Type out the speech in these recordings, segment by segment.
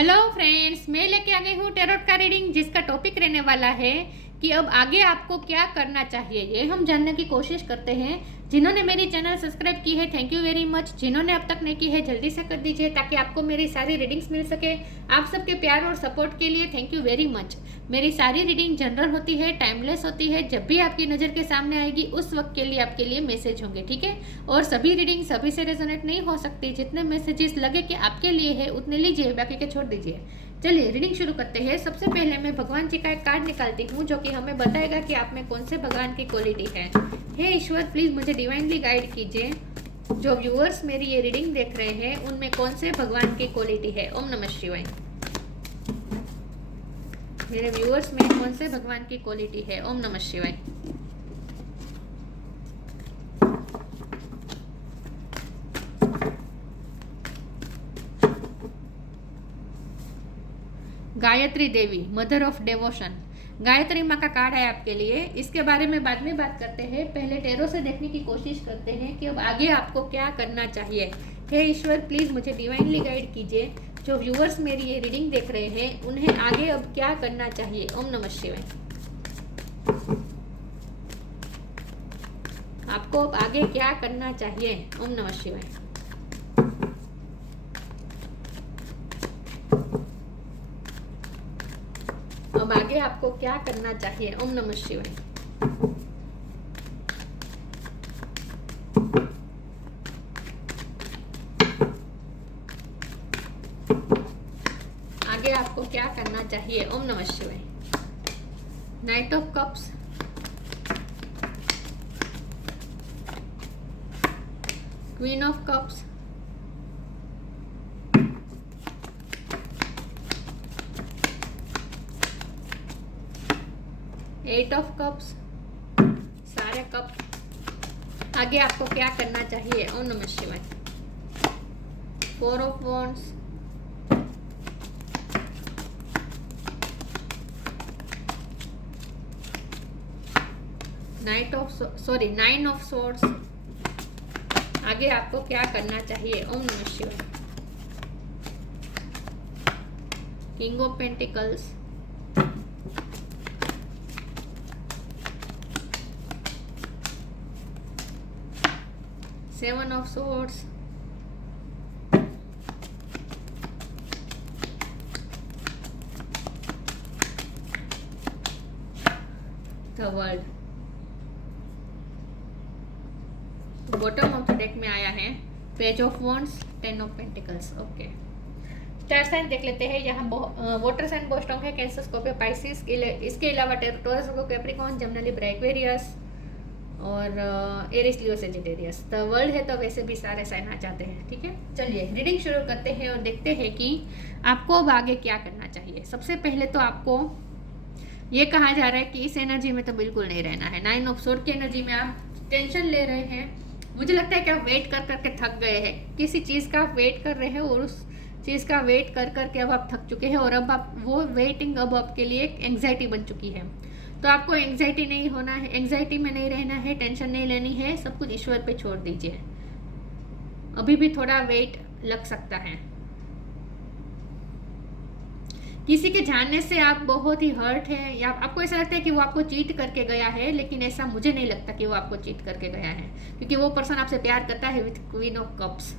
Hello friends, मैं लेके आ गई हूँ टैरोट का रीडिंग, जिसका टॉपिक रहने वाला है कि अब आगे आपको क्या करना चाहिए। ये हम जानने की कोशिश करते हैं। जिन्होंने मेरी चैनल सब्सक्राइब की है, थैंक यू वेरी मच। जिन्होंने अब तक नहीं की है, जल्दी से कर दीजिए ताकि आपको मेरी सारी रीडिंग्स मिल सके। आप सबके प्यार और सपोर्ट के लिए थैंक यू वेरी मच। मेरी सारी रीडिंग जनरल होती है, टाइमलेस होती है। जब भी आपकी नज़र के सामने आएगी उस वक्त के लिए आपके लिए मैसेज होंगे, ठीक है। और सभी रीडिंग सभी से रेजोनेट नहीं हो सकती। जितने मैसेजेस लगे कि आपके लिए है उतने लीजिए, बाकी के छोड़ दीजिए। चलिए रीडिंग शुरू करते हैं। सबसे पहले मैं भगवान जी का एक कार्ड निकालती हूँ जो कि हमें बताएगा कि आप में कौन से भगवान की क्वालिटी है। हे ईश्वर, प्लीज मुझे डिवाइनली गाइड कीजिए। जो व्यूअर्स मेरी ये रीडिंग देख रहे हैं उनमें कौन से भगवान की क्वालिटी है। ओम नमः शिवाय। मेरे व्यूअर्स में कौन से भगवान की क्वालिटी है। ओम नमः शिवाय। Gayatri Devi, mother of डेवोशन। गायत्री माँ का कार्ड है आपके लिए। इसके बारे में बाद में बात करते हैं। पहले टैरो से देखने की कोशिश करते हैं कि अब आगे आपको क्या करना चाहिए। हे ईश्वर, प्लीज मुझे डिवाइनली गाइड कीजिए। जो व्यूअर्स मेरी ये रीडिंग देख रहे हैं उन्हें आगे अब क्या करना चाहिए। ओम नमः शिवाय। आपको अब आगे क्या करना चाहिए। ओम नमः शिवाय। अब आगे आपको क्या करना चाहिए। ओम नमः शिवाय। आगे आपको क्या करना चाहिए। ओम नमः शिवाय। Knight of cups, queen of cups, eight of cups, सारे कप। आगे आपको क्या करना चाहिए। ओम नमः शिवाय। Four of wands, nine of swords. आगे आपको क्या करना चाहिए। ओम नमः शिवाय। King of pentacles, seven of swords, the world. Bottom of the deck में आया है page of wands, ten of pentacles. Okay, star sign देख लेते हैं। यहाँ वाटर साइन बोस्टोंग है, कैंसर, स्कॉर्पियो, पाइसिस। इसके अलावा Taurus, Capricorn, Gemini, Libra, Aquarius और Aries, Leo, Sagittarius. The world है तो वैसे भी सारे साइन आ जाते हैं, ठीक है। चलिए रीडिंग शुरू करते हैं और देखते हैं कि आपको अब आगे क्या करना चाहिए। सबसे पहले तो आपको ये कहा जा रहा है कि इस एनर्जी में तो बिल्कुल नहीं रहना है। नाइन ऑफ सोर्ड की एनर्जी में आप टेंशन ले रहे हैं। मुझे लगता है कि आप वेट कर करके थक गए हैं। किसी चीज़ का आप वेट कर रहे हैं और उस चीज़ का वेट कर करके अब आप थक चुके हैं और अब आप वो वेटिंग अब आपके लिए एक एंग्जाइटी बन चुकी है। तो आपको एंग्जाइटी नहीं होना है, एंग्जाइटी में नहीं रहना है, टेंशन नहीं लेनी है। सब कुछ ईश्वर पे छोड़ दीजिए। अभी भी थोड़ा वेट लग सकता है। किसी के जानने से आप बहुत ही हर्ट है या आपको ऐसा लगता है कि वो आपको चीट करके गया है, लेकिन ऐसा मुझे नहीं लगता कि वो आपको चीट करके गया है, क्योंकि वो पर्सन आपसे प्यार करता है विथ क्वीन ऑफ कप्स।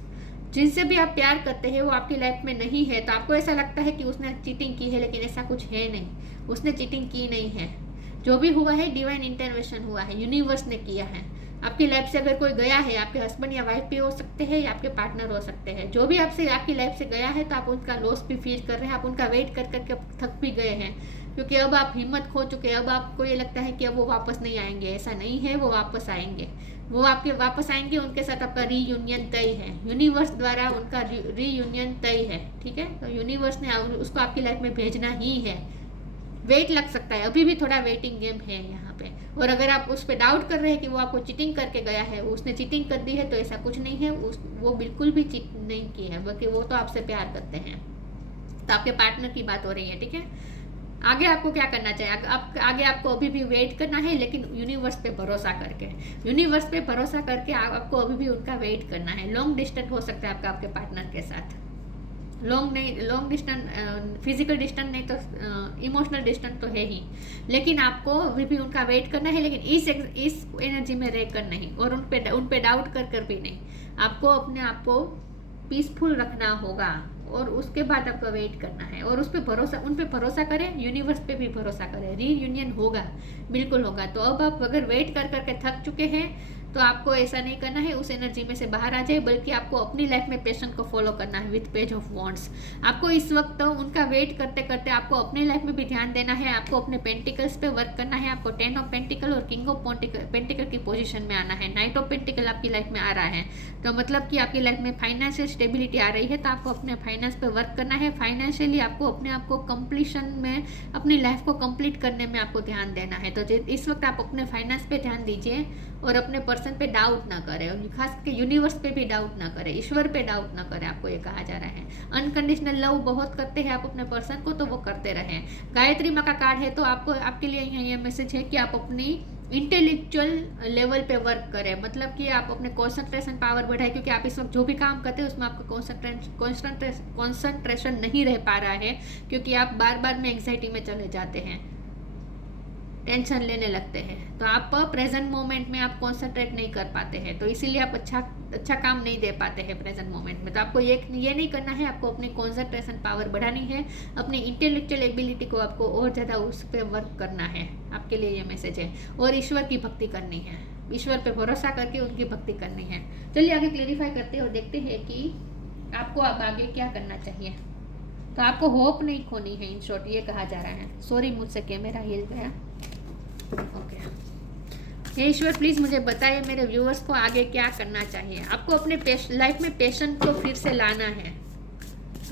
जिनसे भी आप प्यार करते हैं वो आपकी लाइफ में नहीं है, तो आपको ऐसा लगता है कि उसने चीटिंग की है, लेकिन ऐसा कुछ है नहीं। उसने चीटिंग की नहीं है। जो भी हुआ है डिवाइन इंटरवेंशन हुआ है, यूनिवर्स ने किया है। आपकी लाइफ से अगर कोई गया है, आपके हस्बैंड या वाइफ भी हो सकते हैं या आपके पार्टनर हो सकते हैं। जो भी आपसे आपकी लाइफ से गया है तो आप उनका लॉस भी फील कर रहे हैं, आप उनका वेट कर करके थक भी गए हैं, क्योंकि अब आप हिम्मत खो चुके हैं। अब आपको ये लगता है कि अब वो वापस नहीं आएंगे। ऐसा नहीं है, वो वापस आएंगे। वो आपके वापस आएंगे, उनके साथ आपका रीयूनियन तय है। यूनिवर्स द्वारा उनका रीयूनियन तय है, ठीक है। तो यूनिवर्स ने उसको आपकी लाइफ में भेजना ही है। वेट लग सकता है, अभी भी थोड़ा वेटिंग गेम है यहाँ पे। और अगर आप उस पर डाउट कर रहे हैं कि वो आपको चीटिंग करके गया है, उसने चीटिंग कर दी है, तो ऐसा कुछ नहीं है। वो बिल्कुल भी चीट नहीं की है, बल्कि वो तो आपसे प्यार करते हैं। तो आपके पार्टनर की बात हो रही है, ठीक है। आगे आपको क्या करना चाहिए। आगे आपको अभी भी वेट करना है, लेकिन यूनिवर्स पे भरोसा करके। यूनिवर्स पे भरोसा करके आपको अभी भी उनका वेट करना है। लॉन्ग डिस्टेंस हो सकता है आपका आपके पार्टनर के साथ। लॉन्ग नहीं, लॉन्ग डिस्टेंस फिजिकल डिस्टेंस नहीं तो इमोशनल डिस्टेंस तो है ही, लेकिन आपको भी उनका वेट करना है, लेकिन इस एनर्जी में रह कर नहीं, और उन पे डाउट कर भी नहीं। आपको अपने आप को पीसफुल रखना होगा और उसके बाद आपको वेट करना है, और उस पर भरोसा, उन पे भरोसा करें, यूनिवर्स पे भी भरोसा करें, रीयूनियन होगा, बिल्कुल होगा। तो अब आप अगर वेट कर करके थक चुके हैं तो आपको ऐसा नहीं करना है उस एनर्जी में से बाहर आ जाए, बल्कि आपको अपनी लाइफ में पैशन को फॉलो करना है विथ पेज ऑफ वॉन्ड्स। आपको इस वक्त तो उनका वेट करते करते आपको अपनी लाइफ में भी ध्यान देना है, आपको अपने पेंटिकल्स पे वर्क करना है, आपको 10 ऑफ पेंटिकल और किंग ऑफ पेंटिकल की पोजीशन में आना है। नाइट ऑफ पेंटिकल आपकी लाइफ में आ रहा है, तो मतलब कि आपकी लाइफ में फाइनेंशियल स्टेबिलिटी आ रही है, तो आपको अपने फाइनेंस पे वर्क करना है। फाइनेंशियली आपको अपने आप को कंप्लीशन में, अपनी लाइफ को कंप्लीट करने में आपको ध्यान देना है। तो इस वक्त आप अपने फाइनेंस पे ध्यान दीजिए और अपने पर्सन पे डाउट ना करें, और खास करके यूनिवर्स पे भी डाउट ना करें, ईश्वर पे डाउट ना करें, आपको ये कहा जा रहा है। अनकंडीशनल लव बहुत करते हैं आप अपने पर्सन को, तो वो करते रहें। गायत्री माँ का कार्ड है, तो आपको, आपके लिए यहाँ ये मैसेज है कि आप अपनी इंटेलेक्चुअल लेवल पे वर्क करें, मतलब कि आप अपने कॉन्सेंट्रेशन पावर बढ़ाएं, क्योंकि आप इस वक्त जो भी काम करते हैं उसमें आपका कॉन्सेंट्रेशन नहीं रह पा रहा है, क्योंकि आप बार बार में एंग्जाइटी में चले जाते हैं, टेंशन लेने लगते हैं, तो आप प्रेजेंट मोमेंट में आप कॉन्सेंट्रेट नहीं कर पाते हैं, तो इसीलिए आप अच्छा काम नहीं दे पाते हैं प्रेजेंट मोमेंट में। तो आपको ये नहीं करना है, आपको अपनी कॉन्सेंट्रेशन पावर बढ़ानी है, अपनी इंटेलेक्चुअल एबिलिटी को आपको और ज़्यादा उस पर वर्क करना है। आपके लिए ये मैसेज है, और ईश्वर की भक्ति करनी है, ईश्वर पे भरोसा करके उनकी भक्ति करनी है। चलिए आगे क्लेरिफाई करते हैं और देखते हैं कि आपको अब आगे क्या करना चाहिए। तो आपको होप नहीं खोनी है, इन शॉर्ट ये कहा जा रहा है। सॉरी, मुझसे कैमरा हिल गया। ओके, हे ईश्वर प्लीज़ मुझे बताइए मेरे व्यूअर्स को आगे क्या करना चाहिए। आपको अपने लाइफ में पैशन को फिर से लाना है,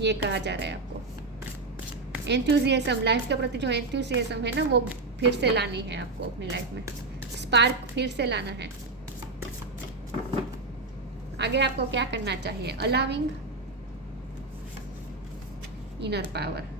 ये कहा जा रहा है। आपको एंथुजियाज्म, लाइफ के प्रति जो एंथुजियाज्म है ना, वो फिर से लानी है आपको अपनी लाइफ में, स्पार्क फिर से लाना है। आगे आपको क्या करना चाहिए? Allowing inner power,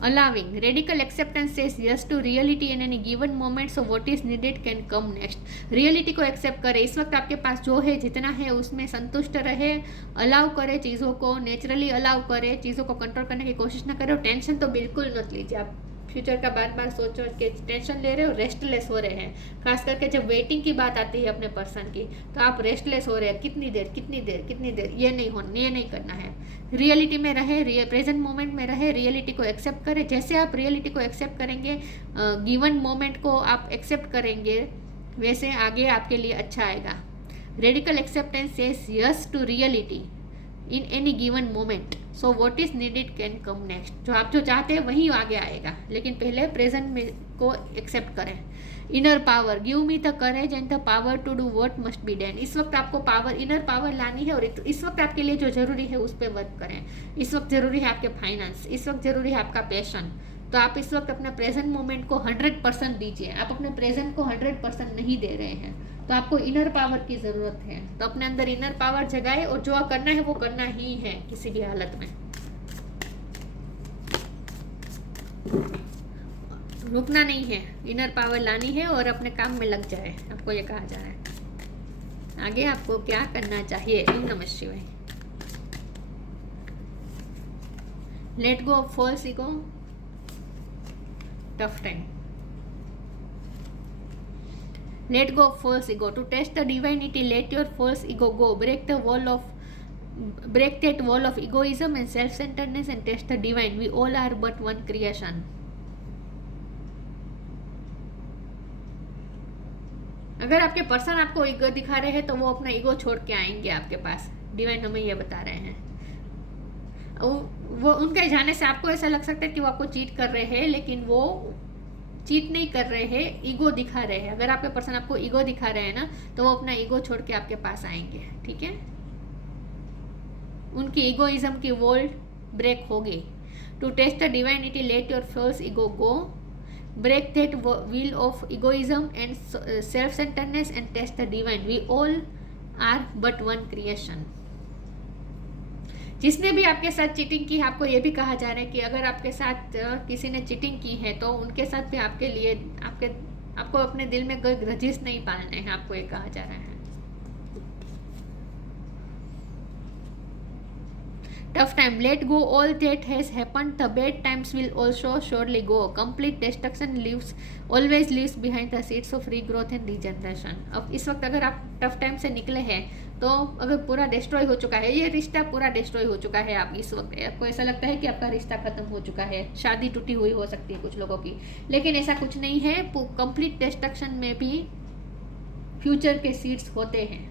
allowing radical acceptance says yes to reality in any given moment, so what is needed can come next। Reality को एक्सेप्ट करें, इस वक्त आपके पास जो है, जितना है उसमें संतुष्ट रहे, अलाउ करे चीज़ों को, नेचुरली अलाउ करे, चीज़ों को कंट्रोल करने की कोशिश ना करें, और टेंशन तो बिल्कुल मत लीजिए। आप फ्यूचर का बार बार सोच के टेंशन ले रहे हो, रेस्टलेस हो रहे हैं, खास करके जब वेटिंग की बात आती है अपने पर्सन की, तो आप रेस्टलेस हो रहे हैं, कितनी देर कितनी देर कितनी देर, ये नहीं करना है। रियलिटी में रहे, प्रेजेंट मोमेंट में रहे, रियलिटी को एक्सेप्ट करें। जैसे आप रियलिटी को एक्सेप्ट करेंगे, गिवन मोमेंट को आप एक्सेप्ट करेंगे, वैसे आगे आपके लिए अच्छा आएगा। Radical acceptance says yes to reality in any given moment, so what is needed can come next. जो आप जो चाहते हैं वही आगे आएगा, लेकिन पहले प्रेजेंट में को एक्सेप्ट करें। Inner power, give me the courage and the power to do what must be done. इस वक्त आपको पावर, इनर पावर लानी है, और इस वक्त आपके लिए जो जरूरी है उस पर वर्क करें। इस वक्त जरूरी है आपके फाइनेंस, इस वक्त जरूरी है आपका पैशन, तो आप इस वक्त अपने प्रेजेंट मोमेंट को 100% दीजिए। आप अपने प्रेजेंट को 100% नहीं दे रहे हैं, तो आपको इनर पावर की ज़रूरत है। तो अपने अंदर इनर पावर जगाए, और जो करना है वो करना ही है किसी भी हालत में, रुकना नहीं है, इनर पावर लानी है और अपने काम में लग जाए, आपको ये कहा जा रहा है। आगे आपको क्या करना चाहिए? ओम नमः शिवाय। Let go of false ego, tough time. Let go of false ego. To test the divinity, let your false ego go. Break that wall of egoism and self-centeredness and test the divine. We all are but one creation. अगर आपके person आपको ego दिखा रहे हैं, तो वो अपना ego छोड़ के आएंगे आपके पास। डिवाइन हमें ये बता रहे हैं। वो उनके जाने से आपको ऐसा लग सकता है कि वो आपको चीट कर रहे हैं, लेकिन वो चीट नहीं कर रहे हैं, ईगो दिखा रहे हैं। अगर आपके पर्सन आपको ईगो दिखा रहे हैं ना, तो वो अपना ईगो छोड़ के आपके पास आएंगे, ठीक है। उनकी ईगोइज्म की वॉल ब्रेक होगी। To test the divinity, let your false ego go, break that wheel of egoism and self centredness and test the divine. We all are but one creation. जिसने भी आपके साथ चीटिंग की, आपको ये भी कहा जा रहा है कि अगर आपके साथ किसी ने चीटिंग की है, तो उनके साथ भी आपके लिए आपको अपने दिल में कोई ग्रजेस नहीं पालने हैं, आपको ये कहा जा रहा है। Tough time, let go all that has happened, the bad times will also surely go, complete destruction lives always leaves behind the seeds of regrowth and regeneration। अब इस वक्त अगर आप टफ टाइम से निकले हैं तो अगर पूरा डिस्ट्रॉय हो चुका है, ये रिश्ता पूरा डिस्ट्रॉय हो चुका है, आप इस वक्त आपको ऐसा लगता है कि आपका रिश्ता खत्म हो चुका है, शादी टूटी हुई हो सकती है कुछ लोगों की, लेकिन ऐसा कुछ नहीं है। कंप्लीट डिस्ट्रक्शन में भी फ्यूचर के सीड्स होते हैं।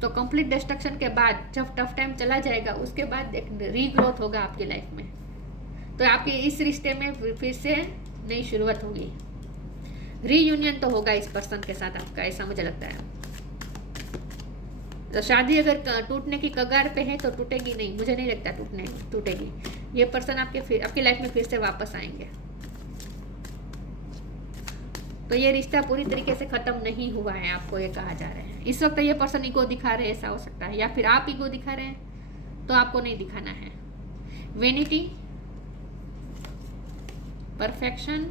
तो कंप्लीट डिस्ट्रक्शन के बाद जब टफ टाइम चला जाएगा, उसके बाद एक रीग्रोथ होगा आपकी लाइफ में। तो आपके इस रिश्ते में फिर से नई शुरुआत होगी, रीयूनियन तो होगा इस पर्सन के साथ आपका, ऐसा मुझे लगता है। तो शादी अगर टूटने की कगार पे है तो टूटेगी नहीं, मुझे नहीं लगता टूटेगी। ये पर्सन आपकी लाइफ में फिर से वापस आएंगे। तो ये रिश्ता पूरी तरीके से खत्म नहीं हुआ है, आपको ये कहा जा रहा है। इस वक्त ये पर्सन ईगो दिखा रहे हैं, ऐसा हो सकता है, या फिर आप ईगो दिखा रहे हैं, तो आपको नहीं दिखाना है। वेनिटी, परफेक्शन,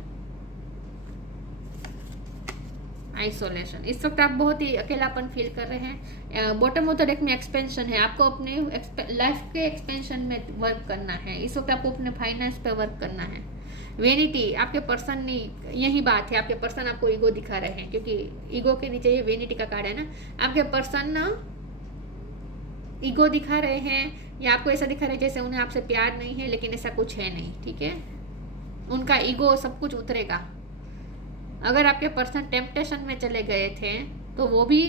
आइसोलेशन, इस वक्त आप बहुत ही अकेलापन फील कर रहे हैं। बॉटम ऑफ द डेक में एक्सपेंशन है, आपको अपने लाइफ के एक्सपेंशन में वर्क करना है। इस वक्त आपको अपने फाइनेंस पे वर्क करना है। वेनिटी, आपके पर्सन ने, यही बात है, आपके पर्सन आपको ईगो दिखा रहे हैं, क्योंकि ईगो के नीचे ये वेनिटी का कार्ड है ना। आपके पर्सन ना ईगो दिखा रहे हैं, या आपको ऐसा दिखा रहे हैं जैसे उन्हें आपसे प्यार नहीं है, लेकिन ऐसा कुछ है नहीं, ठीक है। उनका ईगो सब कुछ उतरेगा। अगर आपके पर्सन टेम्पटेशन में चले गए थे तो वो भी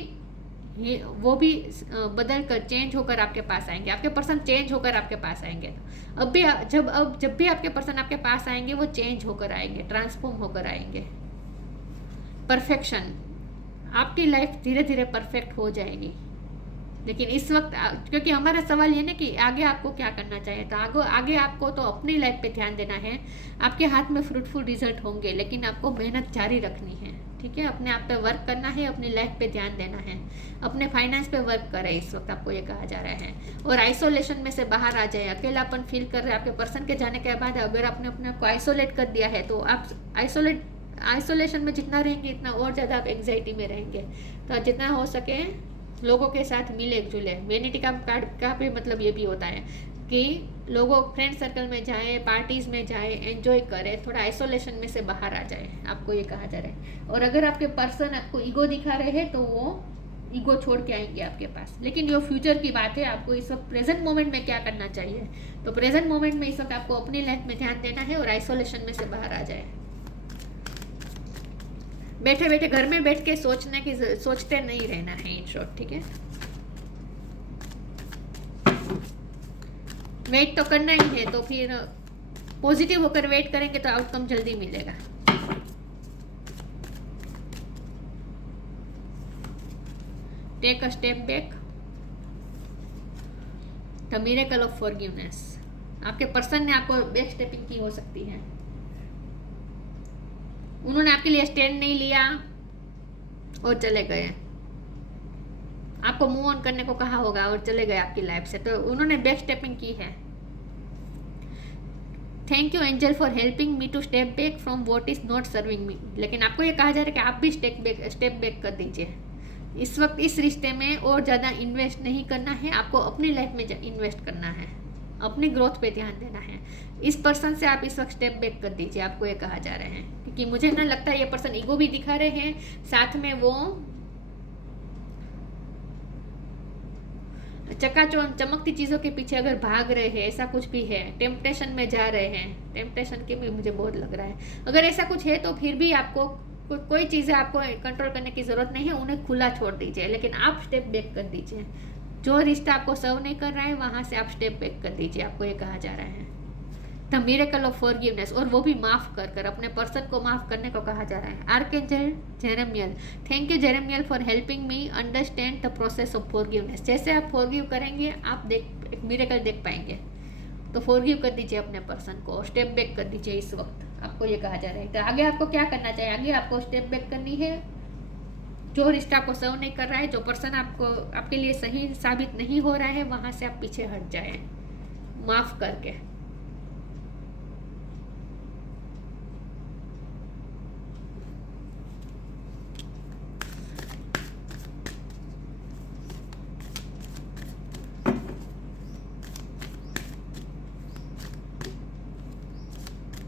बदल कर चेंज होकर आपके पास आएंगे। आपके पर्सन चेंज होकर आपके पास आएंगे। जब भी आपके पर्सन आपके पास आएंगे, वो चेंज होकर आएंगे, ट्रांसफॉर्म होकर आएंगे। परफेक्शन, आपकी लाइफ धीरे धीरे परफेक्ट हो जाएगी। लेकिन इस वक्त क्योंकि हमारा सवाल ये ना कि आगे आपको क्या करना चाहिए, तो आगे आपको तो अपनी लाइफ पे ध्यान देना है। आपके हाथ में फ्रूटफुल रिजल्ट होंगे, लेकिन आपको मेहनत जारी रखनी है, ठीक है। अपने आप पे वर्क करना है, अपनी लाइफ पे ध्यान देना है, अपने फाइनेंस पे वर्क करें, इस वक्त आपको ये कहा जा रहा है। और आइसोलेशन में से बाहर आ जाए, अकेलापन फील कर रहे हैं आपके पर्सन के जाने के बाद। अगर आपने अपने आप को आइसोलेट कर दिया है, तो आप आइसोलेशन में जितना रहेंगे इतना और ज़्यादा आप एंग्जाइटी में रहेंगे। तो जितना हो सके लोगों के साथ मिले जुले। वेनिटी का कार्ड का भी मतलब ये भी होता है कि लोगों फ्रेंड सर्कल में जाए, पार्टीज में जाए, एंजॉय करें, थोड़ा आइसोलेशन में से बाहर आ जाए, आपको ये कहा जा रहा है। और अगर आपके पर्सन आपको ईगो दिखा रहे हैं तो वो ईगो छोड़ के आएंगे आपके पास। लेकिन ये फ्यूचर की बात है, आपको इस वक्त प्रेजेंट मोमेंट में क्या करना चाहिए। तो प्रेजेंट मोमेंट में इस वक्त आपको अपनी लाइफ में ध्यान देना है और आइसोलेशन में से बाहर आ जाए। बैठे बैठे घर में बैठ के सोचते नहीं रहना है, इन शॉर्ट, ठीक है। वेट तो करना ही है, तो फिर पॉजिटिव होकर वेट करेंगे तो आउटकम जल्दी मिलेगा। Take a step back, the miracle of forgiveness. आपके पर्सन ने आपको बैक स्टेपिंग की हो सकती है, उन्होंने आपके लिए स्टैंड नहीं लिया और चले गए। आपको मूव ऑन करने को कहा होगा और चले गए आपकी लाइफ से, तो उन्होंने बैक स्टेपिंग की है। Thank you angel for helping me to step back from what is not serving me. लेकिन आपको ये कहा जा रहा है कि आप भी स्टेप बैक कर दीजिए। इस वक्त इस रिश्ते में और ज़्यादा इन्वेस्ट नहीं करना है, आपको अपनी लाइफ में इन्वेस्ट करना है, अपनी ग्रोथ पे ध्यान देना है। इस पर्सन से आप इस वक्त स्टेप बैक कर दीजिए, आपको ये कहा जा रहा है। क्योंकि मुझे ना लगता है ये पर्सन ईगो भी दिखा रहे हैं, साथ में वो चकाचौंध चमकती चीज़ों के पीछे अगर भाग रहे हैं, ऐसा कुछ भी है, टेम्पटेशन में जा रहे हैं, टेम्पटेशन के भी मुझे बहुत लग रहा है। अगर ऐसा कुछ है तो फिर भी आपको कोई चीज़ें आपको कंट्रोल करने की ज़रूरत नहीं है, उन्हें खुला छोड़ दीजिए। लेकिन आप स्टेप बैक कर दीजिए, जो रिश्ता आपको सर्व नहीं कर रहा है वहाँ से आप स्टेप बैक कर दीजिए, आपको ये कहा जा रहा है। द मिरेकल ऑफ फॉरगिवनेस, और वो भी माफ़ कर अपने पर्सन को माफ़ करने को कहा जा रहा है। Archangel Jeremiel, thank you Jeremiel for helping me understand the process of forgiveness. जैसे आप फॉरगिव करेंगे आप एक मिरेकल देख पाएंगे। तो फॉरगिव कर दीजिए अपने पर्सन को, स्टेप बैक कर दीजिए इस वक्त, आपको ये कहा जा रहा है। तो आगे आपको क्या करना चाहिए, आगे आपको स्टेप बैक करनी है। जो रिश्ता आपको सर्व नहीं कर रहा है, जो पर्सन आपके लिए सही साबित नहीं हो रहा है, वहाँ से आप पीछे हट जाए माफ़ करके।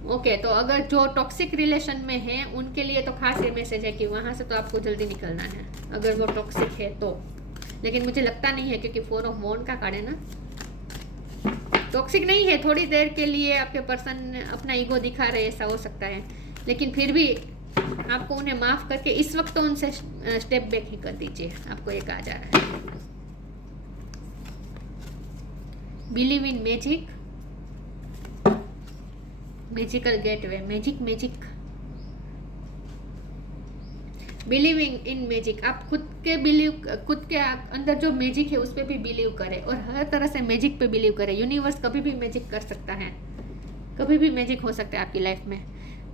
ओके, तो अगर जो टॉक्सिक रिलेशन में है उनके लिए तो खास ये मैसेज है कि वहाँ से तो आपको जल्दी निकलना है, अगर वो टॉक्सिक है तो। लेकिन मुझे लगता नहीं है, क्योंकि 4 ऑफ वॉन्ड का कार्ड है ना। टॉक्सिक नहीं है, थोड़ी देर के लिए आपके पर्सन अपना ईगो दिखा रहे, ऐसा हो सकता है, लेकिन फिर भी आपको उन्हें माफ करके इस वक्त तो उनसे स्टेप बैक ही कर दीजिए, आपको ये कहा जा रहा है। Believe in magic, magical gateway, magic believing in magic. आप खुद के अंदर जो मैजिक है उस पर भी बिलीव करें, और हर तरह से मैजिक पे बिलीव करें। यूनिवर्स कभी भी मैजिक कर सकता है, कभी भी मैजिक हो सकता है आपकी लाइफ में।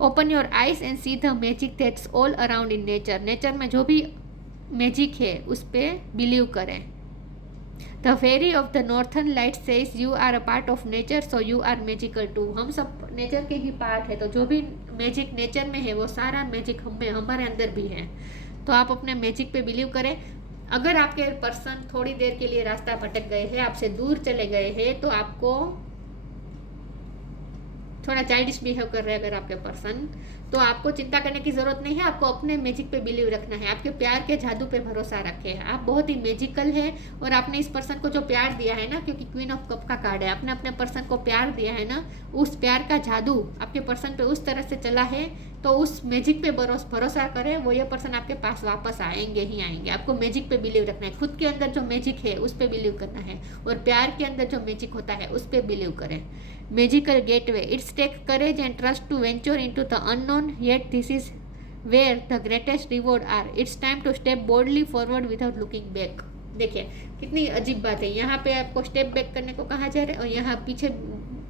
Open your eyes and see the magic that's all around in nature. Nature में जो भी मैजिक है उस पर बिलीव करें। The fairy of the northern light says you are a part of nature, so you are magical too. हम सब nature के ही पार्ट है, तो जो भी मैजिक नेचर में है वो सारा मैजिक हमारे अंदर भी है। तो आप अपने मैजिक पे बिलीव करें। अगर आपके पर्सन थोड़ी देर के लिए रास्ता भटक गए हैं, आपसे दूर चले गए हैं, तो आपको थोड़ा चाइल्डिश बिहेव कर रहे हैं अगर आपके पर्सन, तो आपको चिंता करने की जरूरत नहीं है। आपको अपने मैजिक पे बिलीव रखना है, आपके प्यार के जादू पे भरोसा रखें। आप बहुत ही मैजिकल है, और आपने इस पर्सन को जो प्यार दिया है ना, क्योंकि क्वीन ऑफ कप का कार्ड है, आपने अपने पर्सन को प्यार दिया है ना, उस प्यार का जादू आपके पर्सन पे उस तरह से चला है, तो उस मैजिक पे भरोसा करें, वो ये पर्सन आपके पास वापस आएंगे ही आएंगे। आपको मैजिक पे बिलीव रखना है, खुद के अंदर जो मैजिक है उस पर बिलीव करना है, और प्यार के अंदर जो मैजिक होता है उस पर बिलीव करें। Magical gateway, it's take courage and trust to venture into the unknown, yet this is where the greatest reward are. It's time to step boldly forward without looking back. देखिए कितनी अजीब बात है, यहाँ पे आपको स्टेप बैक करने को कहा जा रहा है, और यहाँ पीछे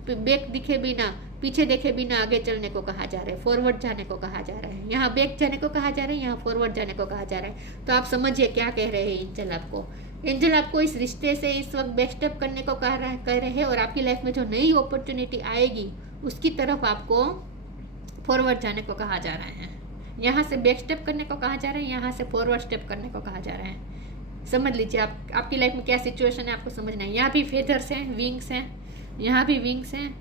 बैक दिखे बिना, पीछे देखे बिना आगे चलने को कहा जा रहा है, फॉरवर्ड जाने को कहा जा रहा है। यहाँ बैक जाने को कहा जा रहा है, यहाँ फॉरवर्ड जाने को कहा जा रहा है। तो आप समझिए क्या कह रहे हैं एंजल आपको। एंजल आपको इस रिश्ते से इस वक्त बैक स्टेप करने को कह रहे हैं, और आपकी लाइफ में जो नई अपॉर्चुनिटी आएगी उसकी तरफ आपको फॉरवर्ड जाने को कहा जा रहा है। यहाँ से बैक स्टेप करने को कहा जा रहा है, यहाँ से फॉरवर्ड स्टेप करने को कहा जा रहा है। समझ लीजिए आपकी लाइफ में क्या सिचुएशन है, आपको समझना है। यहाँ भी फेदर्स हैं, विंग्स हैं, यहाँ भी विंग्स हैं,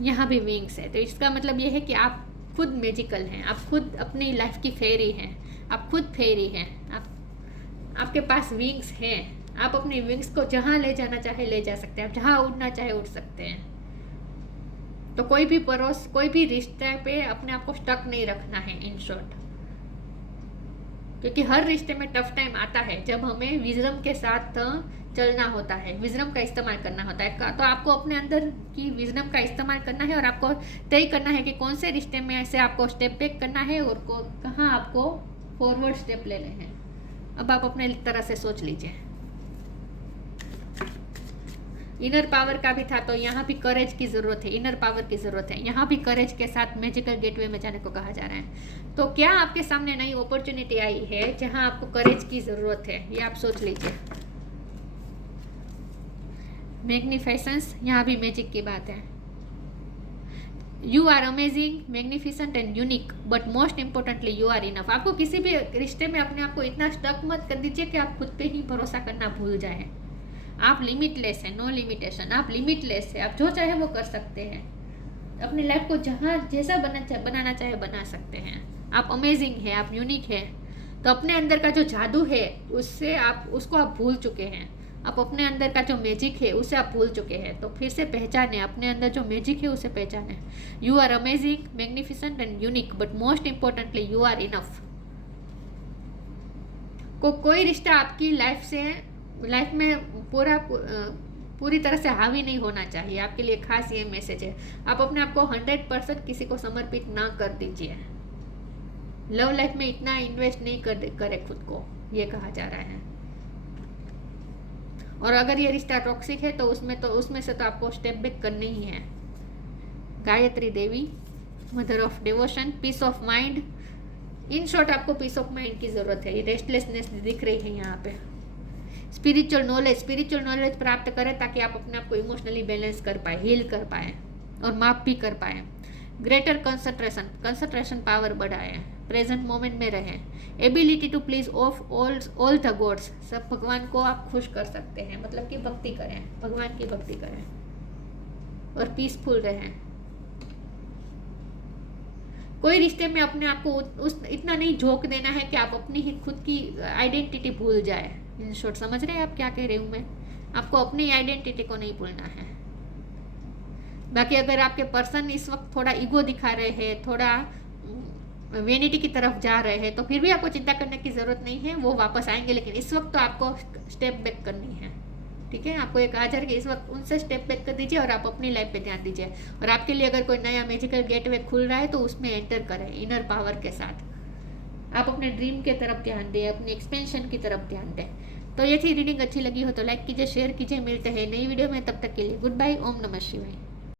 यहाँ भी विंग्स है। तो इसका मतलब ये है कि आप खुद मैजिकल हैं, आप खुद अपनी लाइफ की फेरी हैं, आप खुद फेरी हैं, आपके पास विंग्स हैं। आप अपनी विंग्स को जहाँ ले जाना चाहे ले जा सकते हैं, आप जहाँ उड़ना चाहे उड़ सकते हैं। तो कोई भी रिश्ते पे अपने आप को स्टक नहीं रखना है, इन शॉर्ट। क्योंकि हर रिश्ते में टफ टाइम आता है जब हमें विजडम के साथ चलना होता है, विजडम का इस्तेमाल करना होता है। तो आपको अपने अंदर की विजडम का इस्तेमाल करना है, और आपको तय करना है कि कौन से रिश्ते में से आपको स्टेप बैक करना है और कहाँ आपको फॉरवर्ड स्टेप लेने हैं। अब आप अपने तरह से सोच लीजिए। इनर पावर का भी था, तो यहाँ भी करेज की जरूरत है, इनर पावर की जरूरत है। यहाँ भी करेज के साथ मैजिकल गेटवे में जाने को कहा जा रहा है। तो क्या आपके सामने नई अपॉर्चुनिटी आई है जहाँ आपको करेज की जरूरत है, ये आप सोच लीजिए। मैग्निफिसेंस, यहाँ भी मैजिक की बात है। You are amazing, magnificent and unique, but most importantly you are enough. आपको किसी भी रिश्ते में अपने आप को इतना स्टक मत कर दीजिए कि आप खुद पे ही भरोसा करना भूल जाए। आप लिमिटलेस है, नो लिमिटेशन, आप लिमिटलेस है, आप जो चाहे वो कर सकते हैं। अपनी लाइफ को जहाँ जैसा बनाना चाहे बना सकते हैं। आप अमेजिंग है, आप यूनिक है। तो अपने अंदर का जो जादू है उसको आप भूल चुके हैं। आप अपने अंदर का जो मैजिक है उसे आप भूल चुके हैं। तो फिर से पहचाने, अपने अंदर जो मैजिक है उसे पहचाने। You are amazing, magnificent and unique, but most importantly you are enough. कोई रिश्ता आपकी लाइफ में पूरी तरह से हावी नहीं होना चाहिए। आपके लिए खास ये मैसेज है। आप अपने आप को 100% किसी को समर्पित ना कर दीजिए। लव लाइफ में इतना इन्वेस्ट नहीं करे खुद को, ये कहा जा रहा है। और अगर ये रिश्ता टॉक्सिक है तो उसमें से तो आपको स्टेप बैक करनी ही है। Gayatri Devi, mother of devotion, peace of mind. In short आपको पीस ऑफ माइंड की जरूरत है। ये रेस्टलेसनेस दिख रही है यहाँ पे। स्पिरिचुअल नॉलेज प्राप्त करें ताकि आप अपने आप को इमोशनली बैलेंस कर पाए, हील कर पाए और माप भी कर पाए। ग्रेटर कंसंट्रेशन पावर बढ़ाए, प्रेजेंट मोमेंट में रहें। Ability to please of all the gods, सब भगवान को आप खुश कर सकते हैं, मतलब कि भक्ति करें, भगवान की भक्ति करें और पीसफुल रहें। कोई रिश्ते में अपने आप को उस इतना नहीं झोंक देना है कि आप अपनी ही खुद की आइडेंटिटी भूल जाए। इन शॉर्ट समझ रहे हैं आप क्या कह रही हूँ मैं? आपको अपनी आइडेंटिटी को नहीं भूलना है। बाकी अगर आपके पर्सन इस वक्त थोड़ा ईगो दिखा रहे हैं, थोड़ा वेनिटी की तरफ जा रहे हैं, तो फिर भी आपको चिंता करने की ज़रूरत नहीं है, वो वापस आएंगे। लेकिन इस वक्त तो आपको स्टेप बैक करनी है, ठीक है? आपको एक हाज़र के इस वक्त उनसे स्टेप बैक कर दीजिए और आप अपनी लाइफ पे ध्यान दीजिए। और आपके लिए अगर कोई नया मैजिकल गेटवे खुल रहा है तो उसमें एंटर करें इनर पावर के साथ। आप अपने ड्रीम के तरफ ध्यान दें, अपनी एक्सपेंशन की तरफ ध्यान दें। तो ये थी रीडिंग। अच्छी लगी हो तो लाइक कीजिए, शेयर कीजिए। मिलते हैं नई वीडियो में, तब तक के लिए गुड बाय। ओम नमः शिवाय।